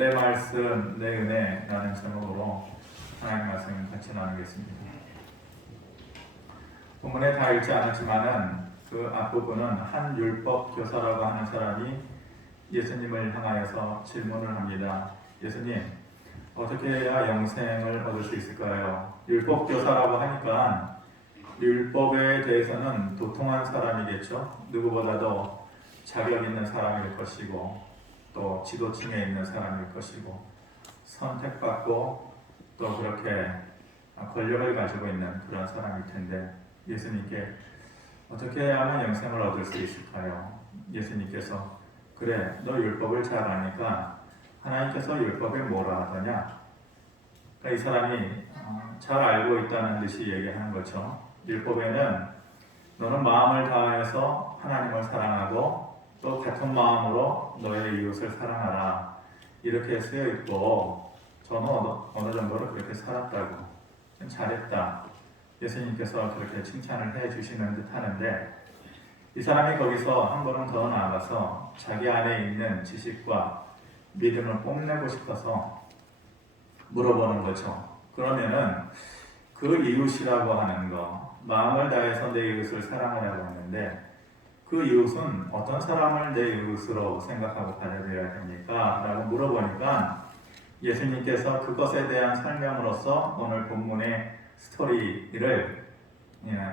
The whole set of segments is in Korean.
내 말씀, 내 은혜라는 제목으로 하나님 말씀을 같이 나누겠습니다. 본문에 다 읽지 않았지만은 그 앞부분은 한 율법 교사라고 하는 사람이 예수님을 향하여서 질문을 합니다. 예수님, 어떻게 해야 영생을 얻을 수 있을까요? 율법 교사라고 하니까 율법에 대해서는 도통한 사람이겠죠. 누구보다도 자격 있는 사람일 것이고 또 지도층에 있는 사람일 것이고 선택받고 또 그렇게 권력을 가지고 있는 그런 사람일 텐데 예수님께 어떻게 해야만 영생을 얻을 수 있을까요? 예수님께서 그래, 너 율법을 잘 아니까 하나님께서 율법에 뭐라 하더냐? 그러니까 이 사람이 잘 알고 있다는 듯이 얘기하는 거죠. 율법에는 너는 마음을 다해서 하나님을 사랑하고 또 같은 마음으로 너의 이웃을 사랑하라 이렇게 쓰여 있고 저는 어느 정도로 그렇게 살았다고 좀 잘했다 예수님께서 그렇게 칭찬을 해주시는 듯 하는데 이 사람이 거기서 한 걸음 더 나아가서 자기 안에 있는 지식과 믿음을 뽐내고 싶어서 물어보는 거죠. 그러면은 그 이웃이라고 하는 거 마음을 다해서 내 이웃을 사랑하라고 하는데 그 이웃은 어떤 사람을 내 이웃으로 생각하고 받아들여야 됩니까? 라고 물어보니까 예수님께서 그것에 대한 설명으로서 오늘 본문의 스토리를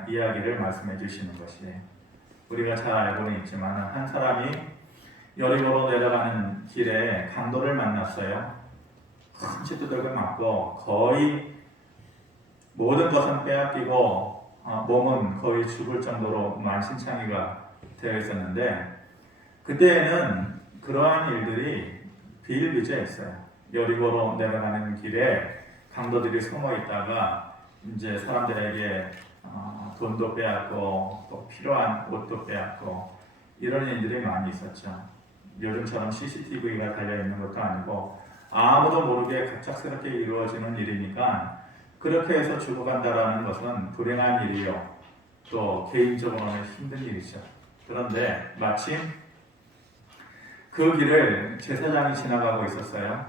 이야기를 말씀해 주시는 것이 우리가 잘 알고는 있지만 한 사람이 여리고로 내려가는 길에 강도를 만났어요. 큰 치두들을 맞고 거의 모든 것은 빼앗기고 몸은 거의 죽을 정도로 만신창이가 되어 있었는데 그때에는 그러한 일들이 비일비재했어요. 여리고로 내려가는 길에 강도들이 숨어 있다가 이제 사람들에게 돈도 빼앗고 또 필요한 옷도 빼앗고 이런 일들이 많이 있었죠. 요즘처럼 CCTV가 달려 있는 것도 아니고 아무도 모르게 갑작스럽게 이루어지는 일이니까 그렇게 해서 죽어간다라는 것은 불행한 일이요. 또 개인적으로는 힘든 일이죠. 그런데 마침 그 길을 제사장이 지나가고 있었어요.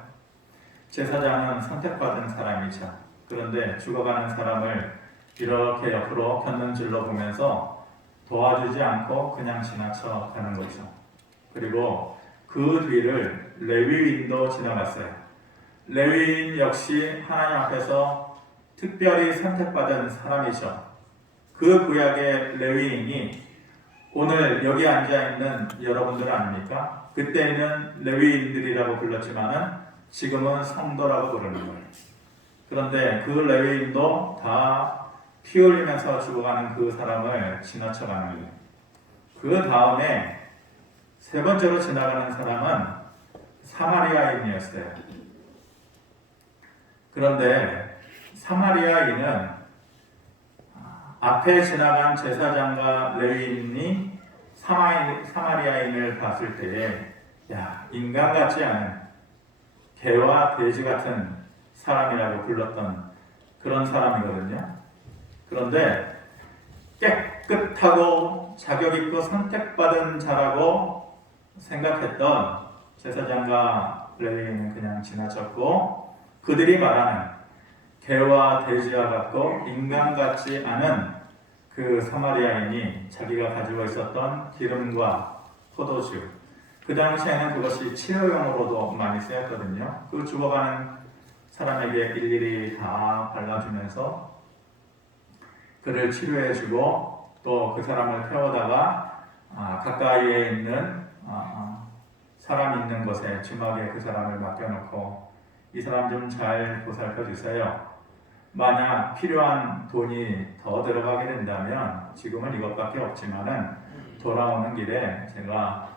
제사장은 선택받은 사람이죠. 그런데 죽어가는 사람을 이렇게 옆으로 곁눈질로 보면서 도와주지 않고 그냥 지나쳐 가는 거죠. 그리고 그 뒤를 레위인도 지나갔어요. 레위인 역시 하나님 앞에서 특별히 선택받은 사람이죠. 그 구약의 레위인이 오늘 여기 앉아있는 여러분들 아닙니까? 그때는 레위인들이라고 불렀지만은 지금은 성도라고 부르는 거예요. 그런데 그 레위인도 다 피 흘리면서 죽어가는 그 사람을 지나쳐가는 거예요. 그 다음에 세 번째로 지나가는 사람은 사마리아인이었어요. 그런데 사마리아인은 앞에 지나간 제사장과 레위인이 사마리아인을 봤을 때에 인간 같지 않은 개와 돼지 같은 사람이라고 불렀던 그런 사람이거든요. 그런데 깨끗하고 자격 있고 선택받은 자라고 생각했던 제사장과 레위인은 그냥 지나쳤고 그들이 말하는 개와 돼지와 같고 인간 같지 않은 그 사마리아인이 자기가 가지고 있었던 기름과 포도주 그 당시에는 그것이 치료용으로도 많이 쓰였거든요. 그 죽어가는 사람에게 일일이 다 발라주면서 그를 치료해주고 또 그 사람을 태우다가 가까이에 있는 사람 있는 곳에 주막에 그 사람을 맡겨놓고 이 사람 좀 잘 보살펴 주세요. 만약 필요한 돈이 더 들어가게 된다면 지금은 이것밖에 없지만은 돌아오는 길에 제가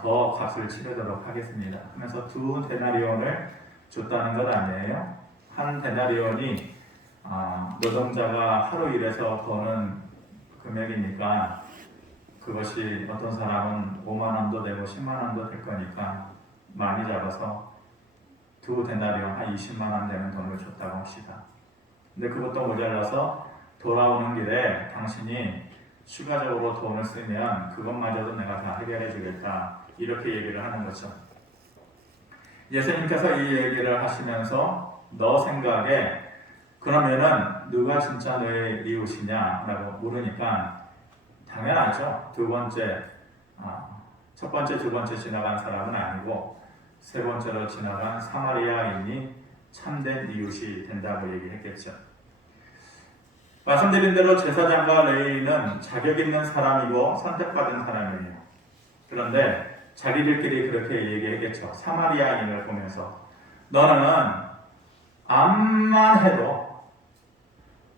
더 값을 치르도록 하겠습니다 하면서 2데나리온을 줬다는 것 아니에요? 한 데나리온이 노동자가 하루 일해서 버는 금액이니까 그것이 어떤 사람은 5만 원도 되고 10만 원도 될 거니까 많이 잡아서 2데나리온 한 20만 원 되는 돈을 줬다고 합시다. 근데 그것도 모자라서 돌아오는 길에 당신이 추가적으로 돈을 쓰면 그것마저도 내가 다 해결해 주겠다 이렇게 얘기를 하는 거죠. 예수님께서 이 얘기를 하시면서 너 생각에 그러면은 누가 진짜 너의 이웃이냐라고 물으니까 당연하죠. 첫 번째, 두 번째 지나간 사람은 아니고 세 번째로 지나간 사마리아인이 참된 이웃이 된다고 얘기했겠죠. 말씀드린 대로 제사장과 레위인은 자격 있는 사람이고 선택받은 사람이에요. 그런데 자기들끼리 그렇게 얘기했겠죠. 사마리아인을 보면서 너는 암만 해도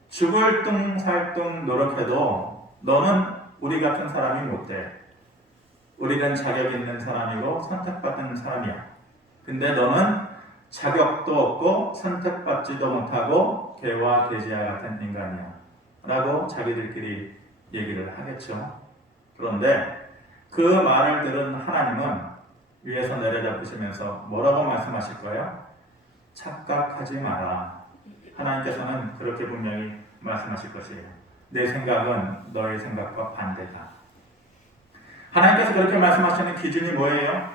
죽을 둥 살 둥 노력해도 너는 우리 같은 사람이 못 돼. 우리는 자격 있는 사람이고 선택받은 사람이야. 근데 너는 자격도 없고 선택받지도 못하고 개와 돼지와 같은 인간이야. 라고 자기들끼리 얘기를 하겠죠. 그런데 그 말을 들은 하나님은 위에서 내려다보시면서 뭐라고 말씀하실 거예요? 착각하지 마라. 하나님께서는 그렇게 분명히 말씀하실 것이에요. 내 생각은 너의 생각과 반대다. 하나님께서 그렇게 말씀하시는 기준이 뭐예요?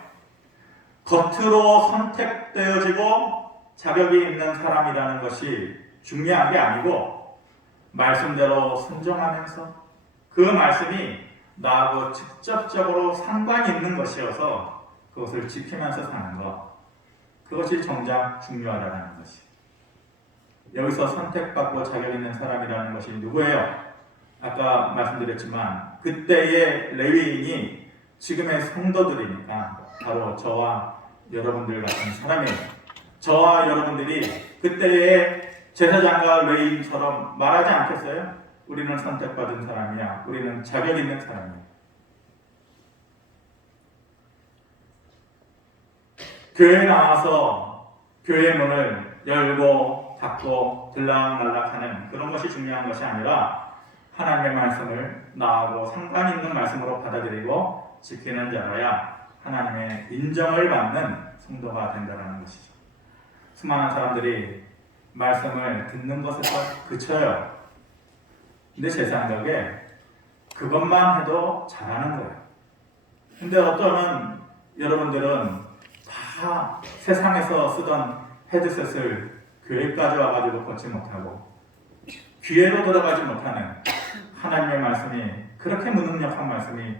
겉으로 선택되어지고 자격이 있는 사람이라는 것이 중요한 게 아니고 말씀대로 순종하면서 그 말씀이 나하고 직접적으로 상관이 있는 것이어서 그것을 지키면서 사는 것, 그것이 정작 중요하다는 것이. 여기서 선택받고 자격 있는 사람이라는 것이 누구예요? 아까 말씀드렸지만 그때의 레위인이 지금의 성도들이니까 바로 저와 여러분들 같은 사람이에요. 저와 여러분들이 그때의 제사장과 레위인처럼 말하지 않겠어요? 우리는 선택받은 사람이야. 우리는 자격 있는 사람이야. 교회에 나와서 교회 문을 열고 닫고 들락날락하는 그런 것이 중요한 것이 아니라 하나님의 말씀을 나하고 상관 있는 말씀으로 받아들이고 지키는 자라야 하나님의 인정을 받는 성도가 된다는 것이죠. 수많은 사람들이 말씀을 듣는 것에서 그쳐요. 근데 제 생각에 그것만 해도 잘하는 거예요. 근데 어쩌면 여러분들은 다 세상에서 쓰던 헤드셋을 교회까지 와가지고 걷지 못하고 귀에로 들어가지 못하는 하나님의 말씀이 그렇게 무능력한 말씀이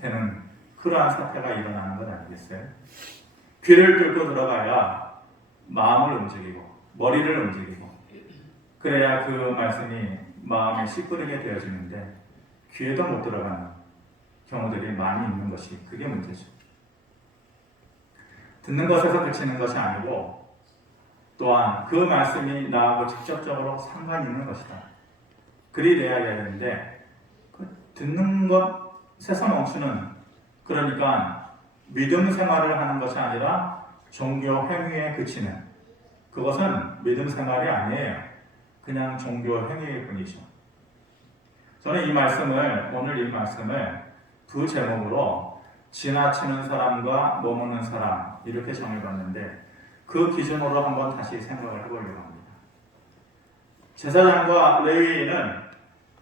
되는 그러한 사태가 일어나는 것 아니겠어요? 귀를 뚫고 들어가야 마음을 움직이고 머리를 움직이고 그래야 그 말씀이 마음에 씨뿌리게 되어지는데 귀에도 못 들어가는 경우들이 많이 있는 것이 그게 문제죠. 듣는 것에서 그치는 것이 아니고 또한 그 말씀이 나하고 직접적으로 상관이 있는 것이다. 그리 돼야 되는데 그 듣는 것에서 멈추는, 그러니까 믿음 생활을 하는 것이 아니라 종교 행위에 그치는, 그것은 믿음 생활이 아니에요. 그냥 종교 행위일 뿐이죠. 저는 오늘 이 말씀을 부제목으로 지나치는 사람과 머무는 사람 이렇게 정해봤는데 그 기준으로 한번 다시 생각을 해보려고 합니다. 제사장과 레위인은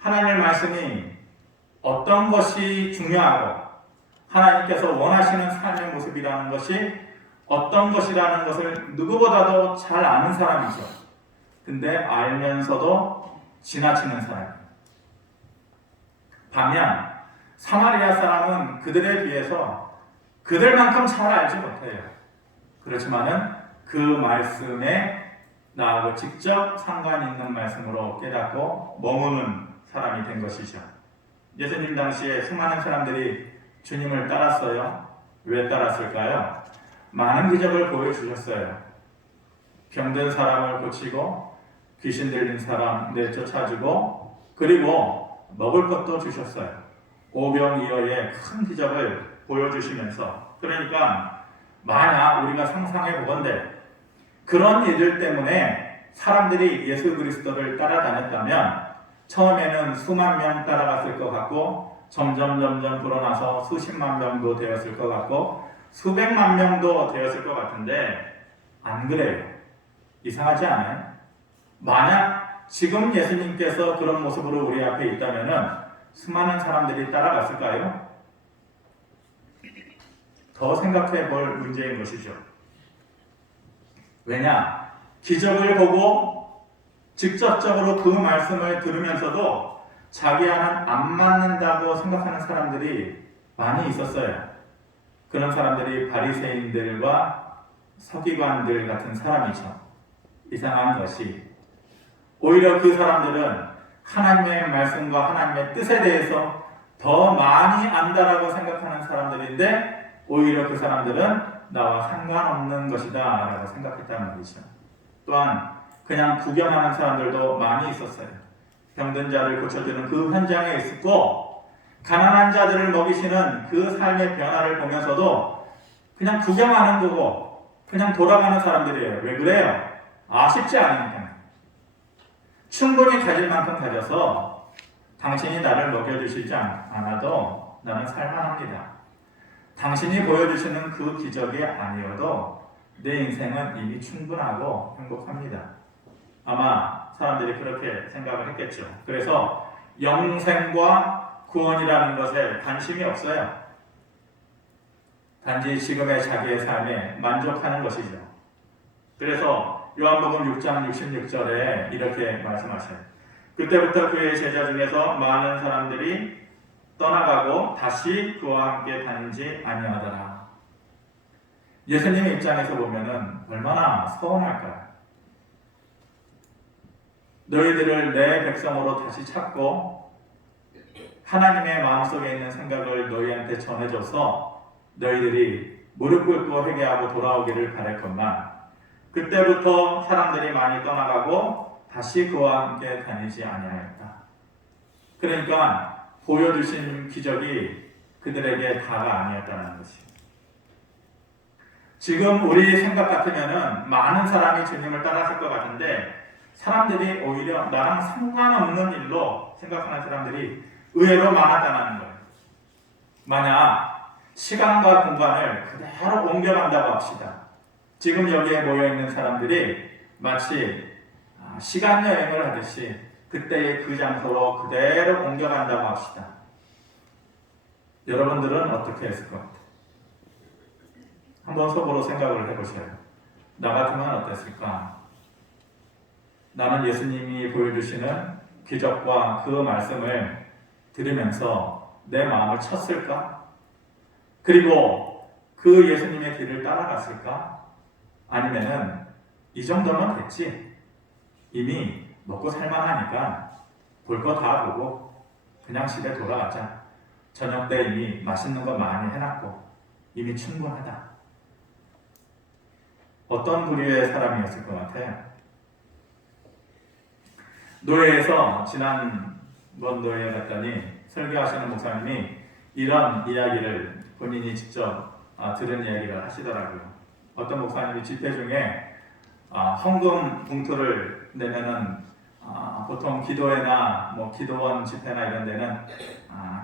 하나님의 말씀이 어떤 것이 중요하고 하나님께서 원하시는 삶의 모습이라는 것이 어떤 것이라는 것을 누구보다도 잘 아는 사람이죠. 근데 알면서도 지나치는 사람이에요. 반면 사마리아 사람은 그들에 비해서 그들만큼 잘 알지 못해요. 그렇지만은 그 말씀에 나하고 직접 상관 있는 말씀으로 깨닫고 머무는 사람이 된 것이죠. 예수님 당시에 수많은 사람들이 주님을 따랐어요. 왜 따랐을까요? 많은 기적을 보여주셨어요. 병든 사람을 고치고 귀신 들린 사람 내쫓아주고 그리고 먹을 것도 주셨어요. 오병이어의 큰 기적을 보여주시면서, 그러니까 만약 우리가 상상해 보건대 그런 일들 때문에 사람들이 예수 그리스도를 따라다녔다면 처음에는 수만 명 따라갔을 것 같고 점점 불어나서 수십만 명도 되었을 것 같고 수백만 명도 되었을 것 같은데 안 그래요. 이상하지 않아요? 만약 지금 예수님께서 그런 모습으로 우리 앞에 있다면 수많은 사람들이 따라갔을까요? 더 생각해 볼 문제인 것이죠. 왜냐? 기적을 보고 직접적으로 그 말씀을 들으면서도 자기와는 안 맞는다고 생각하는 사람들이 많이 있었어요. 그런 사람들이 바리새인들과 서기관들 같은 사람이죠. 이상한 것이 오히려 그 사람들은 하나님의 말씀과 하나님의 뜻에 대해서 더 많이 안다라고 생각하는 사람들인데 오히려 그 사람들은 나와 상관없는 것이다 라고 생각했다는 말이죠. 또한 그냥 구경하는 사람들도 많이 있었어요. 병든 자를 고쳐주는 그 현장에 있었고 가난한 자들을 먹이시는 그 삶의 변화를 보면서도 그냥 구경하는 거고 그냥 돌아가는 사람들이에요. 왜 그래요? 아쉽지 않으니까. 충분히 가질 만큼 가져서 당신이 나를 먹여주시지 않아도 나는 살만합니다. 당신이 보여주시는 그 기적이 아니어도 내 인생은 이미 충분하고 행복합니다. 아마 사람들이 그렇게 생각을 했겠죠. 그래서 영생과 구원이라는 것에 관심이 없어요. 단지 지금의 자기의 삶에 만족하는 것이죠. 그래서 요한복음 6장 66절에 이렇게 말씀하셔요. 그때부터 그의 제자 중에서 많은 사람들이 떠나가고 다시 그와 함께 다니지 아니하더라. 예수님의 입장에서 보면은 얼마나 서운할까요? 너희들을 내 백성으로 다시 찾고 하나님의 마음속에 있는 생각을 너희한테 전해줘서 너희들이 무릎 꿇고 회개하고 돌아오기를 바랬건만 그때부터 사람들이 많이 떠나가고 다시 그와 함께 다니지 아니하였다. 그러니까 보여주신 기적이 그들에게 다가 아니었다는 것이. 지금 우리 생각 같으면은 많은 사람이 주님을 따랐을 것 같은데 사람들이 오히려 나랑 상관없는 일로 생각하는 사람들이 의외로 많았다는 거예요. 만약 시간과 공간을 그대로 옮겨간다고 합시다. 지금 여기에 모여있는 사람들이 마치 시간 여행을 하듯이 그때의 그 장소로 그대로 옮겨간다고 합시다. 여러분들은 어떻게 했을 것 같아요? 한번 속으로 생각을 해보세요. 나 같으면 어땠을까? 나는 예수님이 보여주시는 기적과 그 말씀을 들으면서 내 마음을 쳤을까? 그리고 그 예수님의 길을 따라갔을까? 아니면은 이 정도면 됐지. 이미 먹고 살만하니까 볼 거 다 보고 그냥 집에 돌아가자. 저녁 때 이미 맛있는 거 많이 해놨고 이미 충분하다. 어떤 부류의 사람이었을 것 같아요? 노예에서 지난번 노예에 갔더니 설교하시는 목사님이 이런 이야기를 본인이 직접 들은 이야기를 하시더라고요. 어떤 목사님이 집회 중에 헌금 봉투를 내면은 보통 기도회나 뭐 기도원 집회나 이런 데는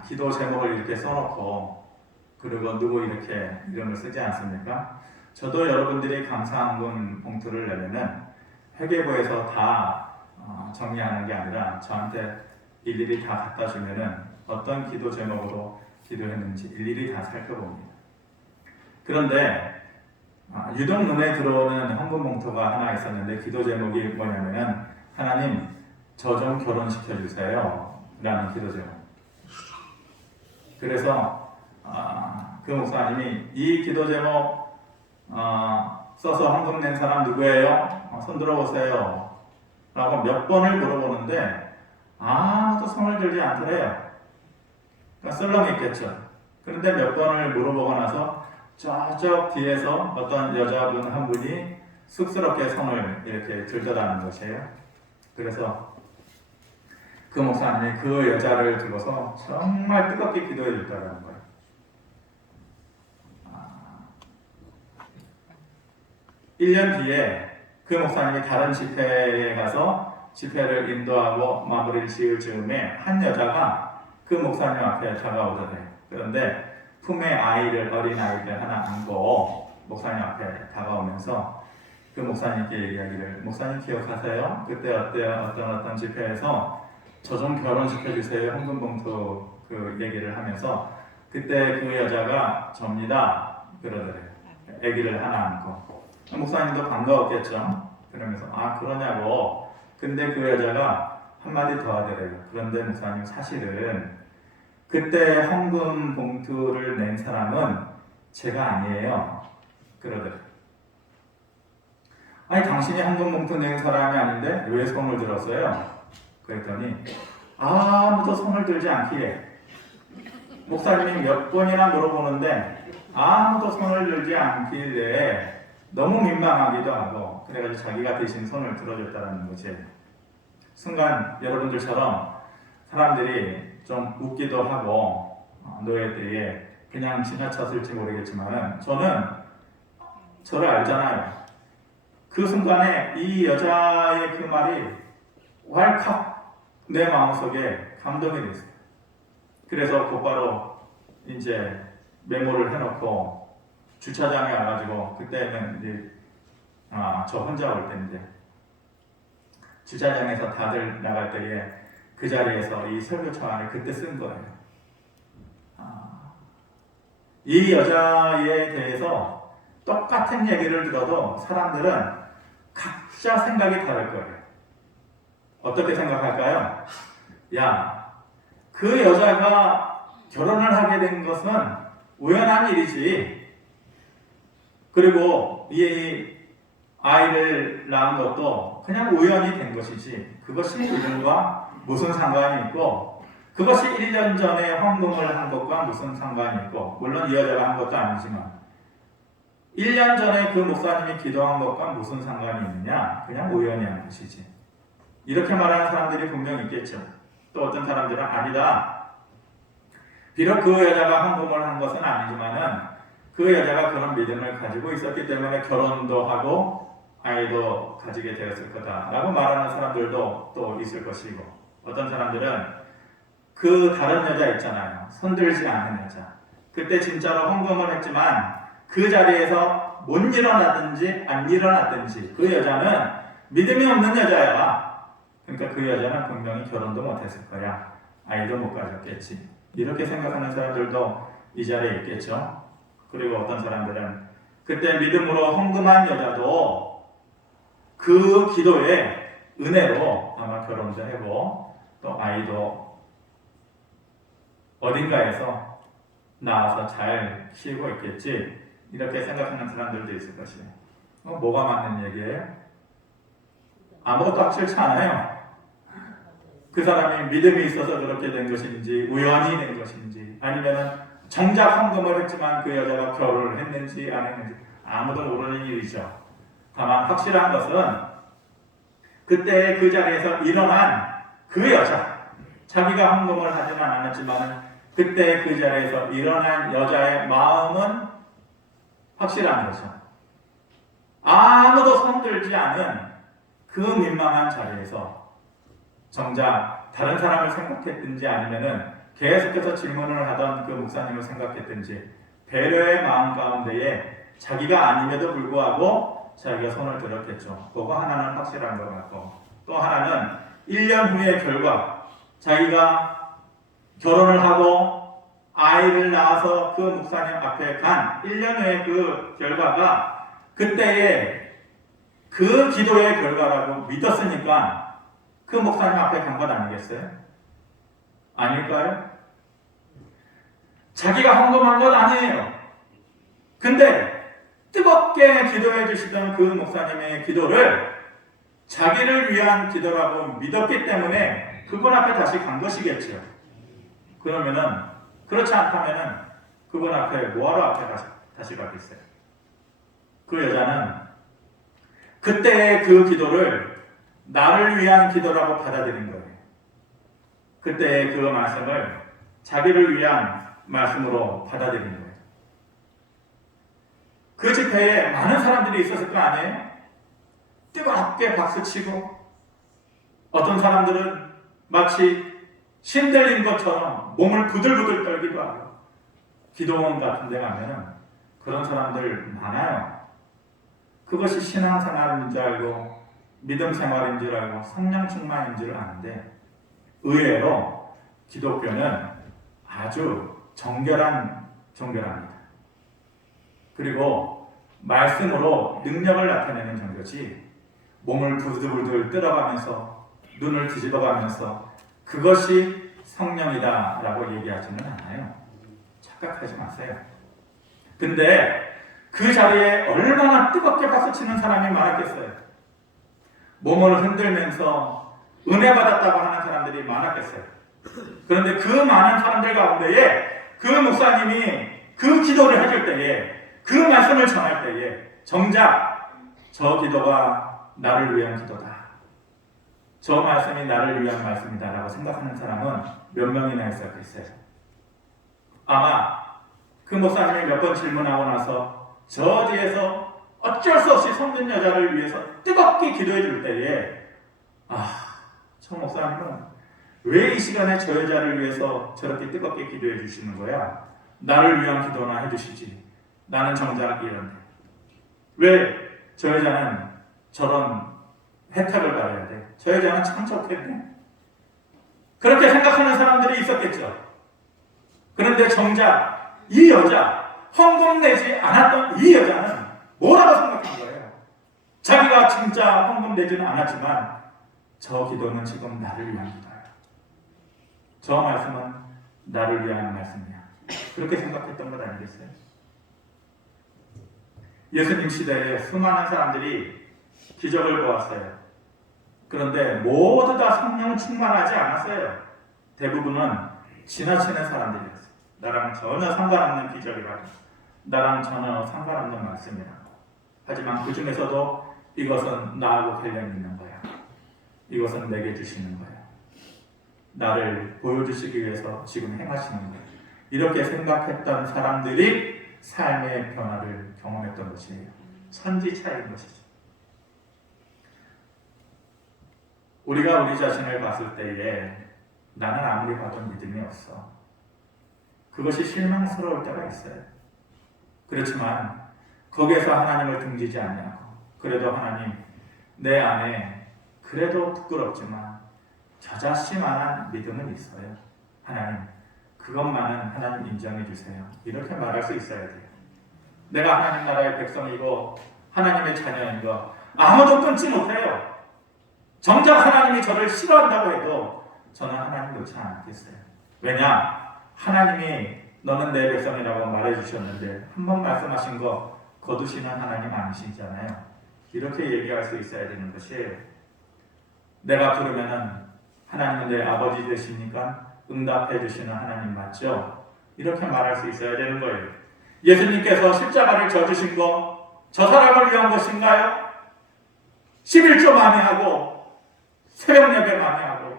기도 제목을 이렇게 써놓고 그리고 누구 이렇게 이름을 쓰지 않습니까? 저도 여러분들이 감사헌금 봉투를 내면은 회계부에서 다 정리하는 게 아니라 저한테 일일이 다 갖다 주면은 어떤 기도 제목으로 기도했는지 일일이 다 살펴봅니다. 그런데 유독 눈에 들어오는 헌금 봉투가 하나 있었는데 기도 제목이 뭐냐면은 하나님 저 좀 결혼시켜 주세요 라는 기도 제목. 그래서 그 목사님이 이 기도 제목 써서 헌금 낸 사람 누구예요? 손 들어보세요 라고 몇 번을 물어보는데 아무도 손을 들지 않더래요. 그러니까 썰렁했겠죠. 그런데 몇 번을 물어보고 나서 저쪽 뒤에서 어떤 여자분 한 분이 쑥스럽게 손을 이렇게 들더라는 것이에요. 그래서 그 목사님이 그 여자를 두고서 정말 뜨겁게 기도해 줬다는 거예요. 1년 뒤에 그 목사님이 다른 집회에 가서 집회를 인도하고 마무리를 지을 즈음에 한 여자가 그 목사님 앞에 다가오더래요. 그런데 품에 어린 아이를 하나 안고 목사님 앞에 다가오면서 그 목사님께 얘기하기를 목사님 기억하세요? 그때 어떤 집회에서 저 좀 결혼시켜주세요 헌금봉투 그 얘기를 하면서 그때 그 여자가 접니다 그러더래요. 아기를 하나 안고 목사님도 반가웠겠죠. 그러면서 아 그러냐고. 근데 그 여자가 한마디 더 하더래요. 그런데 목사님 사실은 그때 헌금 봉투를 낸 사람은 제가 아니에요. 그러더래요. 아니 당신이 헌금 봉투 낸 사람이 아닌데 왜 손을 들었어요? 그랬더니 아무도 손을 들지 않기에 목사님이 몇 번이나 물어보는데 아무도 손을 들지 않길래 너무 민망하기도 하고 그래가지고 자기가 대신 손을 들어줬다는 거지. 순간 여러분들처럼 사람들이 좀 웃기도 하고 노예들이 그냥 지나쳤을지 모르겠지만 저는 저를 알잖아요. 그 순간에 이 여자의 그 말이 왈칵 내 마음속에 감동이 됐어요. 그래서 곧바로 이제 메모를 해놓고 주차장에 와가지고 그때는 이제 저 혼자 올 때인데 주차장에서 다들 나갈 때에 그 자리에서 이 설교처안을 그때 쓴 거예요. 이 여자에 대해서 똑같은 얘기를 들어도 사람들은 각자 생각이 다를 거예요. 어떻게 생각할까요? 야, 그 여자가 결혼을 하게 된 것은 우연한 일이지. 그리고 이 아이를 낳은 것도 그냥 우연히 된 것이지. 그것이 우리과 무슨 상관이 있고, 그것이 1년 전에 헌금을 한 것과 무슨 상관이 있고, 물론 이 여자가 한 것도 아니지만, 1년 전에 그 목사님이 기도한 것과 무슨 상관이 있느냐? 그냥 우연히 한 것이지. 이렇게 말하는 사람들이 분명히 있겠죠. 또 어떤 사람들은 아니다. 비록 그 여자가 헌금을 한 것은 아니지만은 그 여자가 그런 믿음을 가지고 있었기 때문에 결혼도 하고 아이도 가지게 되었을 거다라고 말하는 사람들도 또 있을 것이고 어떤 사람들은 그 다른 여자 있잖아요. 손들지 않는 여자. 그때 진짜로 헌금을 했지만 그 자리에서 못 일어나든지 안 일어났든지 그 여자는 믿음이 없는 여자야. 그러니까 그 여자는 분명히 결혼도 못했을 거야. 아이도 못 가졌겠지. 이렇게 생각하는 사람들도 이 자리에 있겠죠. 그리고 어떤 사람들은 그때 믿음으로 헌금한 여자도 그 기도의 은혜로 아마 결혼도 하고 또 아이도 어딘가에서 낳아서 잘 키우고 있겠지. 이렇게 생각하는 사람들도 있을 것이에요. 뭐가 맞는 얘기예요? 아무것도 확실치 않아요. 그 사람이 믿음이 있어서 그렇게 된 것인지 우연히 된 것인지 아니면 정작 헌금을 했지만 그 여자가 결혼을 했는지 안 했는지 아무도 모르는 일이죠. 다만 확실한 것은 그때 그 자리에서 일어난 그 여자 자기가 헌금을 하지는 않았지만 그때 그 자리에서 일어난 여자의 마음은 확실한 거죠. 아무도 손들지 않은 그 민망한 자리에서 정작 다른 사람을 생각했든지 아니면은 계속해서 질문을 하던 그 목사님을 생각했든지 배려의 마음 가운데에 자기가 아님에도 불구하고 자기가 손을 들었겠죠. 그거 하나는 확실한 것 같고 또 하나는 1년 후의 결과 자기가 결혼을 하고 아이를 낳아서 그 목사님 앞에 간 1년 후의 그 결과가 그때의 그 기도의 결과라고 믿었으니까 그 목사님 앞에 간 건 아니겠어요? 아닐까요? 자기가 헌금한 건 아니에요. 근데 뜨겁게 기도해 주시던 그 목사님의 기도를 자기를 위한 기도라고 믿었기 때문에 그분 앞에 다시 간 것이겠죠. 그러면은 그렇지 않다면은 그분 앞에 뭐하러 앞에 다시 가겠어요? 그 여자는 그때의 그 기도를 나를 위한 기도라고 받아들인 거예요. 그때의 그 말씀을 자기를 위한 말씀으로 받아들인 거예요. 그 집회에 많은 사람들이 있었을 거 아니에요? 뜨겁게 박수치고 어떤 사람들은 마치 신들린 것처럼 몸을 부들부들 떨기도 하고 기도원 같은 데 가면은 그런 사람들 많아요. 그것이 신앙생활인 줄 알고 믿음 생활인 줄 알고 성령 충만인 줄 아는데 의외로 기독교는 아주 정결한 종교랍니다. 그리고 말씀으로 능력을 나타내는 정도지 몸을 부들부들 떨어가면서 눈을 뒤집어가면서 그것이 성령이다라고 얘기하지는 않아요. 착각하지 마세요. 근데 그 자리에 얼마나 뜨겁게 박수치는 사람이 많았겠어요. 몸을 흔들면서 은혜 받았다고 하는 사람들이 많았겠어요. 그런데 그 많은 사람들 가운데에 그 목사님이 그 기도를 해줄 때에 그 말씀을 전할 때에 정작 저 기도가 나를 위한 기도다, 저 말씀이 나를 위한 말씀이다 라고 생각하는 사람은 몇 명이나 있었겠어요. 아마 그 목사님이 몇 번 질문하고 나서 저 뒤에서 어쩔 수 없이 성든 여자를 위해서 뜨겁게 기도해 줄 때에 저 목사님은 왜 이 시간에 저 여자를 위해서 저렇게 뜨겁게 기도해 주시는 거야? 나를 위한 기도나 해주시지. 나는 정작 이런데 왜 저 여자는 저런 혜택을 받아야 돼? 저 여자는 참 좋겠네. 그렇게 생각하는 사람들이 있었겠죠. 그런데 정작 이 여자, 헌금 내지 않았던 이 여자는 뭐라고 생각한 거예요? 자기가 진짜 헌금 내지는 않았지만 저 기도는 지금 나를 위한 기도야. 저 말씀은 나를 위한 말씀이야. 그렇게 생각했던 것 아니겠어요? 예수님 시대에 수많은 사람들이 기적을 보았어요. 그런데 모두 다 성령 충만하지 않았어요. 대부분은 지나치는 사람들이었어요. 나랑 전혀 상관없는 기적이라고, 나랑 전혀 상관없는 말씀이라고. 하지만 그 중에서도 이것은 나하고 관련이 있는 거야. 이것은 내게 주시는 거야. 나를 보여주시기 위해서 지금 행하시는 거야. 이렇게 생각했던 사람들이 삶의 변화를 경험했던 것이에요. 천지 차이인 것이죠. 우리가 우리 자신을 봤을 때에 나는 아무리 봐도 믿음이 없어. 그것이 실망스러울 때가 있어요. 그렇지만 거기에서 하나님을 등지지 않냐고. 그래도 하나님, 내 안에 그래도 부끄럽지만 저자씨만한 믿음은 있어요. 하나님, 그것만은 하나님 인정해 주세요. 이렇게 말할 수 있어야 돼요. 내가 하나님 나라의 백성이고 하나님의 자녀인 거 아무도 끊지 못해요. 정작 하나님이 저를 싫어한다고 해도 저는 하나님 놓지 않겠어요. 왜냐? 하나님이 너는 내 백성이라고 말해주셨는데 한 번 말씀하신 거 거두시는 하나님 아니시잖아요. 이렇게 얘기할 수 있어야 되는 것이, 내가 부르면은 하나님은 내 아버지 되시니까 응답해 주시는 하나님 맞죠? 이렇게 말할 수 있어야 되는 거예요. 예수님께서 십자가를 져주신 거 저 사람을 위한 것인가요? 11조 만회하고 새벽 예배 만회하고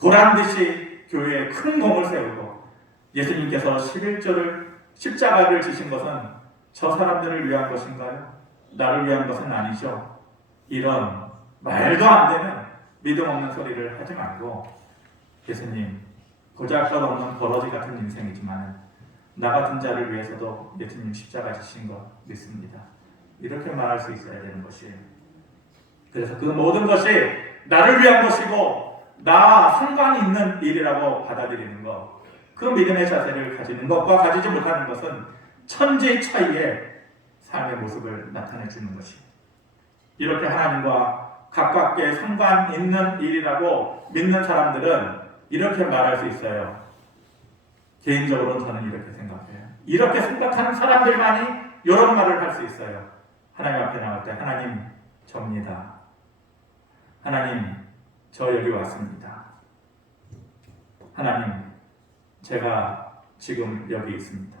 보란듯이 교회에 큰 공을 세우고 예수님께서 11조를 십자가를 지신 것은 저 사람들을 위한 것인가요? 나를 위한 것은 아니죠. 이런 말도 안 되는 믿음 없는 소리를 하지 말고, 예수님 보잘것없는 버러지 같은 인생이지만 나 같은 자를 위해서도 예수님 십자가 지신 거 믿습니다. 이렇게 말할 수 있어야 되는 것이에요. 그래서 그 모든 것이 나를 위한 것이고 나와 상관이 있는 일이라고 받아들이는 것, 그 믿음의 자세를 가지는 것과 가지지 못하는 것은 천지 차이의 삶의 모습을 나타내 주는 것이에요. 이렇게 하나님과 가깝게 상관 있는 일이라고 믿는 사람들은 이렇게 말할 수 있어요. 개인적으로는 저는 이렇게 생각해요. 이렇게 생각하는 사람들만이 이런 말을 할 수 있어요. 하나님 앞에 나올 때, 하나님 접니다. 하나님 저 여기 왔습니다. 하나님 제가 지금 여기 있습니다.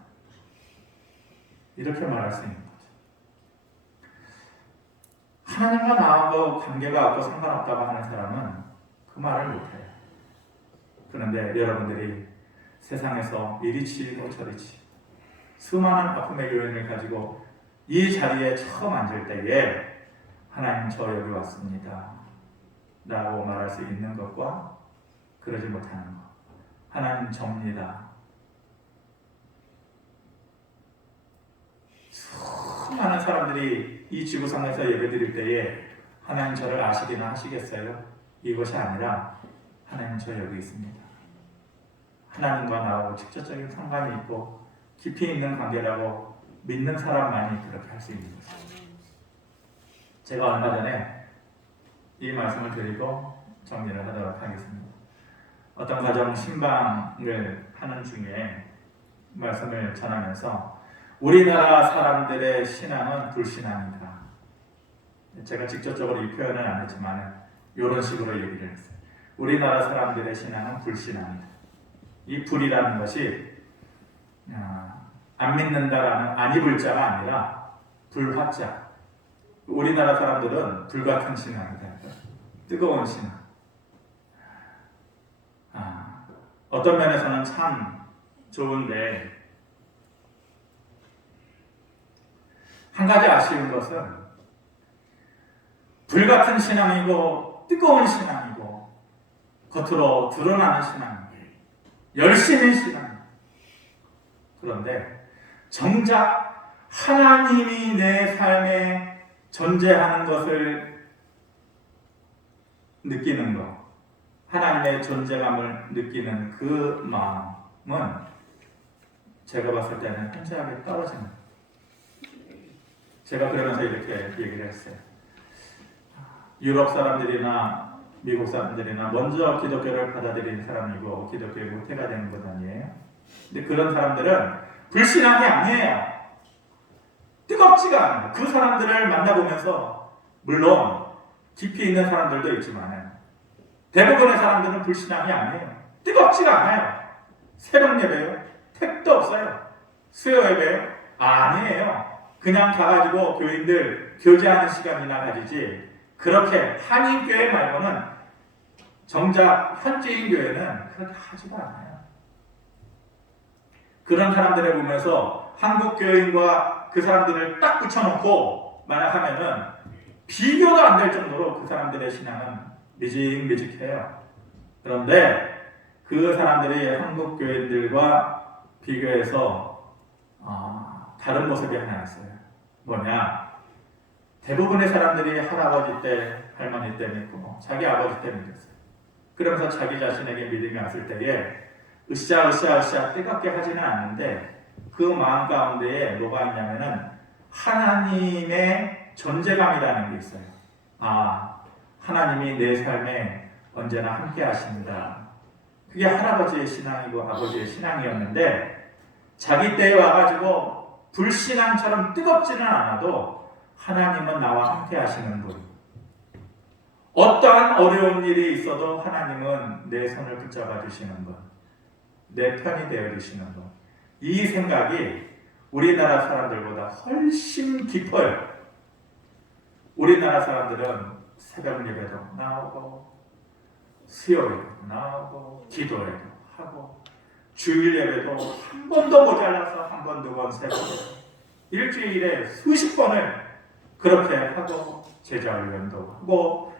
이렇게 말할 수 있는 거죠. 하나님과 나하고 관계가 없고 상관없다고 하는 사람은 그 말을 못해요. 그런데 여러분들이 세상에서 이리 치고 저리 치고 수많은 아픔의 요인을 가지고 이 자리에 처음 앉을 때에 하나님 저 여기 왔습니다 라고 말할 수 있는 것과 그러지 못하는 것, 하나님 접니다. 수많은 사람들이 이 지구상에서 예배드릴 때에 하나님 저를 아시기나 하시겠어요? 이것이 아니라 하나님 저 여기 있습니다. 하나님과 나하고 직접적인 상관이 있고 깊이 있는 관계라고 믿는 사람만이 그렇게 할 수 있는 것입니다. 제가 얼마 전에 이 말씀을 드리고 정리를 하도록 하겠습니다. 어떤 가정 신방을 하는 중에 말씀을 전하면서 우리나라 사람들의 신앙은 불신앙이다. 제가 직접적으로 이 표현은 안 했지만 이런 식으로 얘기를 했어요. 우리나라 사람들의 신앙은 불신앙이다. 이 불이라는 것이 안 믿는다라는 아니불자가 아니라 불화자. 우리나라 사람들은 불같은 신앙이다. 뜨거운 신앙. 어떤 면에서는 참 좋은데 한 가지 아쉬운 것은 불같은 신앙이고 뜨거운 신앙이고 겉으로 드러나는 신앙이고 열심인 신앙. 그런데 정작 하나님이 내 삶에 존재하는 것을 느끼는 것, 하나님의 존재감을 느끼는 그 마음은 제가 봤을 때는 현저하게 떨어지는 거예요. 제가 그러면서 이렇게 얘기를 했어요. 유럽 사람들이나 미국 사람들이나 먼저 기독교를 받아들인 사람이고 기독교의 모태가 되는 것 아니에요? 근데 그런 사람들은 불신앙이 아니에요. 뜨겁지가 않아요. 그 사람들을 만나보면서 물론 깊이 있는 사람들도 있지만 대부분의 사람들은 불신앙이 아니에요. 뜨겁지가 않아요. 새벽 예배요? 택도 없어요. 수요 예배요? 아니에요. 그냥 가가지고 교인들 교제하는 시간이나 가지지 그렇게 한인교회 말고는 정작 현지인 교회는 그렇게 하지도 않아요. 그런 사람들을 보면서 한국 교인과 그 사람들을 딱 붙여놓고 만약 하면은 비교도 안 될 정도로 그 사람들의 신앙은 미직미직해요. 그런데 그 사람들이 한국 교인들과 비교해서 다른 모습이 하나 있어요. 뭐냐? 대부분의 사람들이 할아버지 때, 할머니 때 믿고 자기 아버지 때 믿었어요. 그러면서 자기 자신에게 믿음이 왔을 때에 으쌰으쌰으쌰 뜨겁게 하지는 않는데 그 마음 가운데에 뭐가 있냐면은 하나님의 존재감이라는 게 있어요. 하나님이 내 삶에 언제나 함께 하십니다. 그게 할아버지의 신앙이고 아버지의 신앙이었는데 자기 때에 와가지고 불신앙처럼 뜨겁지는 않아도 하나님은 나와 함께 하시는 분. 어떠한 어려운 일이 있어도 하나님은 내 손을 붙잡아 주시는 분. 내 편이 되어 주시는 분. 이 생각이 우리나라 사람들보다 훨씬 깊어요. 우리나라 사람들은 새벽 예배도 나오고 수요일도 나오고 기도회도 하고 주일 예배도 한 번도 모자라서 한 번, 두 번, 세 번 일주일에 수십 번을 그렇게 하고 제자훈련도 하고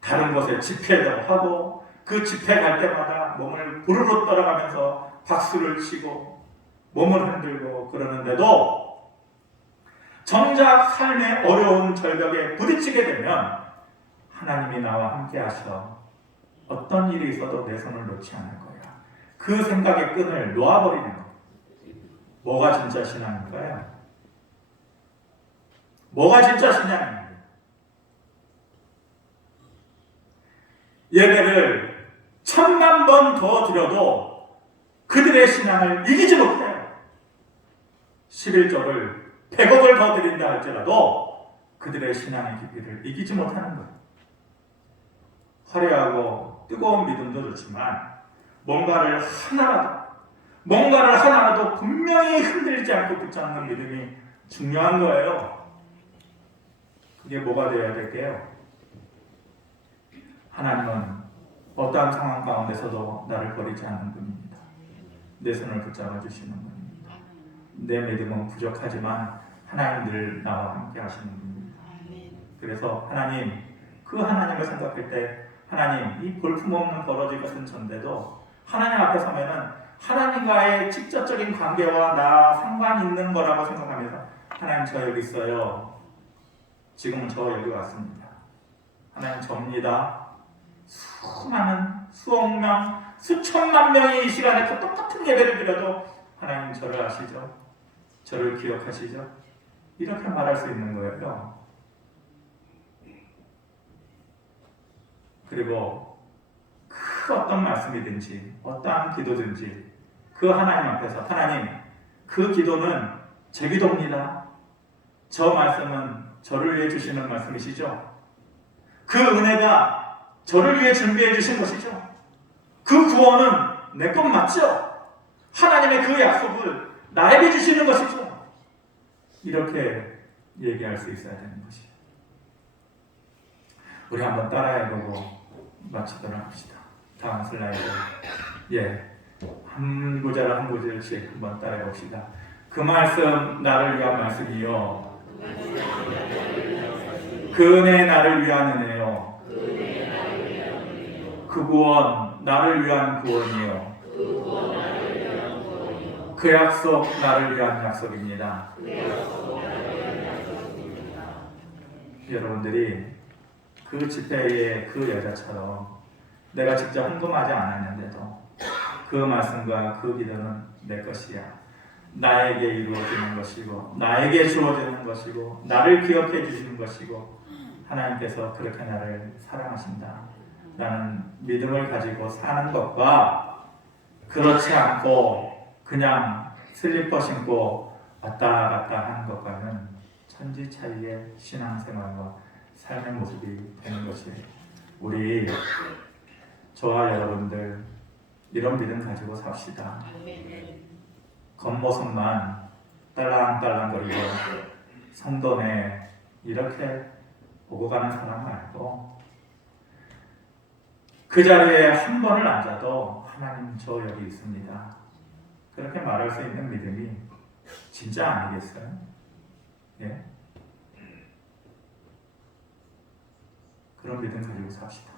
다른 곳에 집회도 하고 그 집회 갈 때마다 몸을 부르르 떨어가면서 박수를 치고 몸을 흔들고 그러는데도 정작 삶의 어려운 절벽에 부딪히게 되면 하나님이 나와 함께 하셔 어떤 일이 있어도 내 손을 놓지 않을 거야. 그 생각의 끈을 놓아버리는 거. 뭐가 진짜 신앙인가요? 뭐가 진짜 신앙인가요? 예배를 1000만 번 더 드려도 그들의 신앙을 이기지 못해요. 11조를 100억을 더 드린다 할지라도 그들의 신앙의 깊이를 이기지 못하는 거예요. 화려하고 뜨거운 믿음도 좋지만 뭔가를 하나라도 분명히 흔들지 않고 붙잡는 믿음이 중요한 거예요. 그게 뭐가 되어야 될게요? 하나님은 어떠한 상황 가운데서도 나를 버리지 않는 분입니다. 내 손을 붙잡아 주시는 분입니다. 내 믿음은 부족하지만 하나님 늘 나와 함께 하시는 분입니다. 그래서 하나님, 그 하나님을 생각할 때 하나님, 이 볼품없는 버러지 같은 전대도 하나님 앞에 서면은 하나님과의 직접적인 관계와 나 상관 있는 거라고 생각하면서 하나님 저 여기 있어요. 지금은 저 여기 왔습니다. 하나님 접니다. 수많은 수억 명, 수천만 명이 이 시간에 똑같은 예배를 드려도 하나님 저를 아시죠? 저를 기억하시죠? 이렇게 말할 수 있는 거예요. 그리고 그 어떤 말씀이든지 어떠한 기도든지 그 하나님 앞에서 하나님, 그 기도는 제 기도입니다. 저 말씀은 저를 위해 주시는 말씀이시죠? 그 은혜가 저를 위해 준비해 주신 것이죠? 그 구원은 내 것 맞죠? 하나님의 그 약속을 나에게 주시는 것이죠? 이렇게 얘기할 수 있어야 되는 것이에요. 우리 한번 따라해보고 마치도록 합시다. 다음 슬라이드. 한 구절 한 구절씩 한번 따라해봅시다. 그 말씀 나를 위한 말씀이요, 그 은혜 나를 위한 은혜요, 그 구원 나를 위한 구원이요, 그 약속 나를 위한 약속입니다. 여러분들이 그 집회의 그 여자처럼 내가 직접 헌금하지 않았는데도 그 말씀과 그 기도는 내 것이야, 나에게 이루어지는 것이고 나에게 주어지는 것이고 나를 기억해 주시는 것이고 하나님께서 그렇게 나를 사랑하신다 라는 믿음을 가지고 사는 것과, 그렇지 않고 그냥 슬리퍼 신고 왔다 갔다 하는 것과는 천지 차이의 신앙생활과 삶의 모습이 되는 것이에요. 우리 저와 여러분들 이런 믿음 가지고 삽시다. 겉모습만 딸랑딸랑거리고 성도네 이렇게 오고 가는 사람 말고, 그 자리에 한 번을 앉아도 하나님 저 여기 있습니다, 그렇게 말할 수 있는 믿음이 진짜 아니겠어요? 예? 그런 믿음 가지고 삽시다.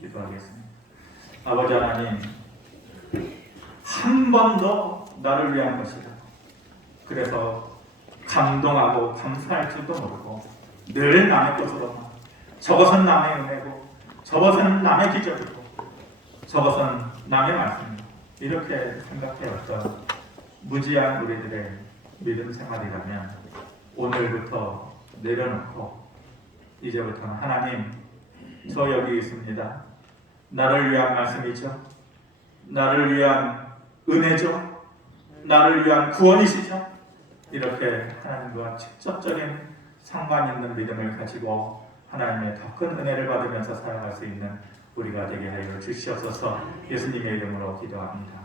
기도하겠습니다. 아버지 하나님, 한 번도 나를 위한 것이다, 그래서 감동하고 감사할 줄도 모르고 늘 남의 것으로만, 저것은 남의 은혜고 저것은 남의 기적이고 저것은 남의 말씀이고 이렇게 생각해왔던 무지한 우리들의 믿음 생활이라면 오늘부터 내려놓고 이제부터는 하나님, 저 여기 있습니다, 나를 위한 말씀이죠, 나를 위한 은혜죠, 나를 위한 구원이시죠, 이렇게 하나님과 직접적인 상관 있는 믿음을 가지고 하나님의 더 큰 은혜를 받으면서 살아갈 수 있는 우리가 되게 하여 주시옵소서. 예수님의 이름으로 기도합니다.